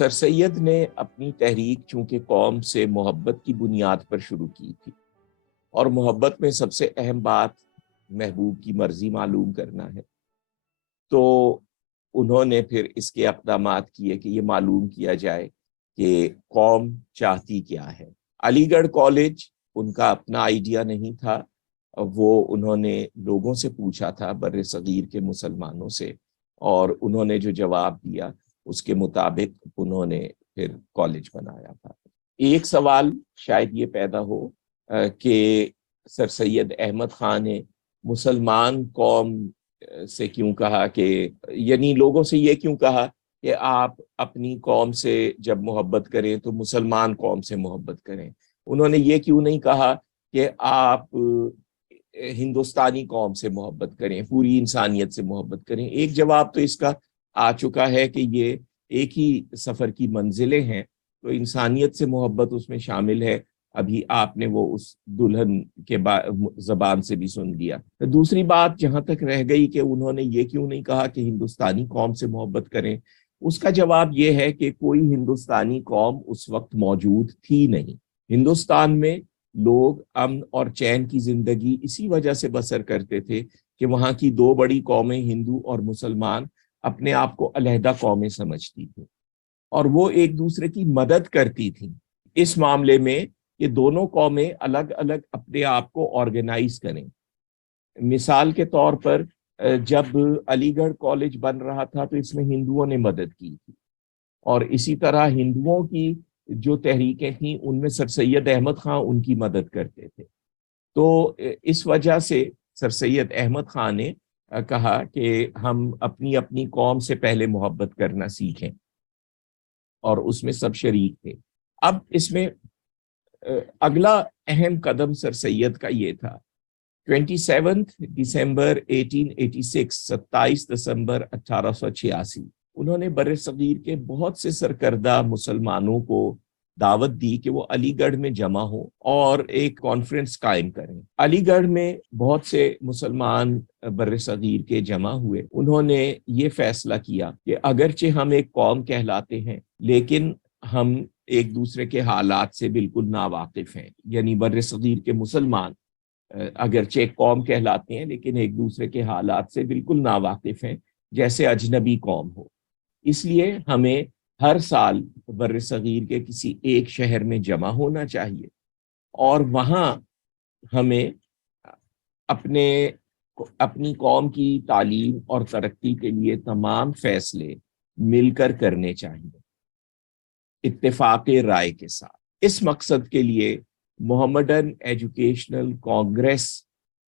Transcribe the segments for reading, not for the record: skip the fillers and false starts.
Sir Syed ने अपनी तहरीक चूंकि कौम से मोहब्बत की बुनियाद पर शुरू की थी और मोहब्बत में सबसे अहम बात महबूब की मर्जी मालूम करना है, तो उन्होंने फिर इसके इक़दामात किए कि ये मालूम किया जाए कि कौम चाहती क्या है। अलीगढ़ कॉलेज उनका अपना आइडिया नहीं था, वो उन्होंने लोगों से पूछा था, बर्रे सगीर के मुसलमानों से, और उन्होंने जो जवाब दिया उसके मुताबिक उन्होंने फिर कॉलेज बनाया था। एक सवाल शायद ये पैदा हो कि सर सैयद अहमद खान ने मुसलमान कौम से क्यों कहा कि, यानी लोगों से ये क्यों कहा कि आप अपनी कौम से जब मोहब्बत करें तो मुसलमान कौम से मोहब्बत करें। उन्होंने ये क्यों नहीं कहा कि आप हिंदुस्तानी कौम से मोहब्बत करें, पूरी इंसानियत से मोहब्बत करें। एक जवाब तो इसका आ चुका है कि ये एक ही सफ़र की मंजिलें हैं, तो इंसानियत से मोहब्बत उसमें शामिल है। अभी आपने वो उस दुल्हन के ज़बान से भी सुन लिया। तो दूसरी बात जहाँ तक रह गई कि उन्होंने ये क्यों नहीं कहा कि हिंदुस्तानी कौम से मोहब्बत करें, उसका जवाब ये है कि कोई हिंदुस्तानी कौम उस वक्त मौजूद थी नहीं। हिंदुस्तान में लोग अमन और चैन की जिंदगी इसी वजह से बसर करते थे कि वहाँ की दो बड़ी कौमें हिंदू और मुसलमान अपने आप को अलहदा कौमें समझती थी और वो एक दूसरे की मदद करती थी इस मामले में कि दोनों कौमें अलग अलग अपने आप को ऑर्गेनाइज करें। मिसाल के तौर पर जब अलीगढ़ कॉलेज बन रहा था तो इसमें हिंदुओं ने मदद की थी, और इसी तरह हिंदुओं की जो तहरीकें थीं उनमें सर सैयद अहमद खान उनकी मदद करते थे। तो इस वजह से सर सैयद अहमद खान ने कहा कि हम अपनी अपनी कौम से पहले मोहब्बत करना सीखें, और उसमें सब शरीक थे। अब इसमें अगला अहम कदम सर सैयद का ये था, 27 दिसंबर 1886, 27 दिसंबर 1886, उन्होंने बर्रे सगीर के बहुत से सरकर्दा मुसलमानों को दावत दी कि वो अलीगढ़ में जमा हो और एक कॉन्फ्रेंस कायम करें। अलीगढ़ में बहुत से मुसलमान बर्रे सगीर के जमा हुए। उन्होंने ये फैसला किया कि अगरचे हम एक कौम कहलाते हैं लेकिन हम एक दूसरे के हालात से बिल्कुल नावाकिफ हैं, यानी बर्रे सगीर के मुसलमान अगरचे एक कौम कहलाते हैं लेकिन एक दूसरे के हालात से बिल्कुल नावाकिफ हैं, जैसे अजनबी कौम हो। इसलिए हमें हर साल बर्रे सगीर के किसी एक शहर में जमा होना चाहिए और वहाँ हमें अपने अपनी कौम की तालीम और तरक्की के लिए तमाम फैसले मिलकर करने चाहिए, इत्तेफाक राय के साथ। इस मकसद के लिए मोहम्मदन एजुकेशनल कांग्रेस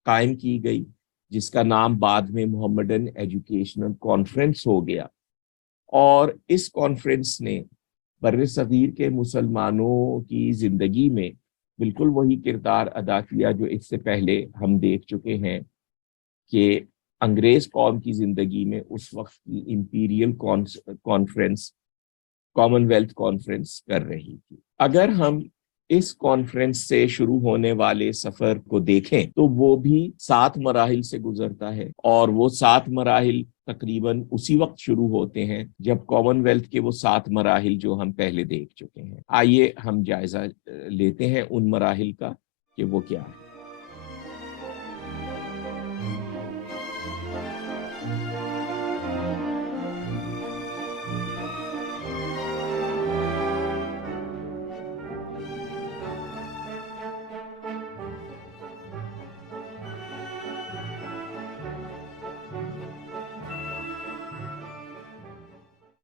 कायम की गई, जिसका नाम बाद में मोहम्मदन एजुकेशनल कॉन्फ्रेंस हो गया, और इस कॉन्फ्रेंस ने बर्रे सगीर के मुसलमानों की जिंदगी में बिल्कुल वही किरदार अदा किया जो इससे पहले हम देख चुके हैं कि अंग्रेज कौम की जिंदगी में उस वक्त की इंपीरियल कॉन्फ्रेंस, कॉमनवेल्थ कॉन्फ्रेंस कर रही थी। अगर हम इस कॉन्फ्रेंस से शुरू होने वाले सफर को देखें तो वो भी 7 मराहिल से गुजरता है, और वो 7 मराहिल तकरीबन उसी वक्त शुरू होते हैं जब कॉमनवेल्थ के वो 7 मराहिल जो हम पहले देख चुके हैं। आइए हम जायजा लेते हैं उन मराहिल का कि वो क्या है।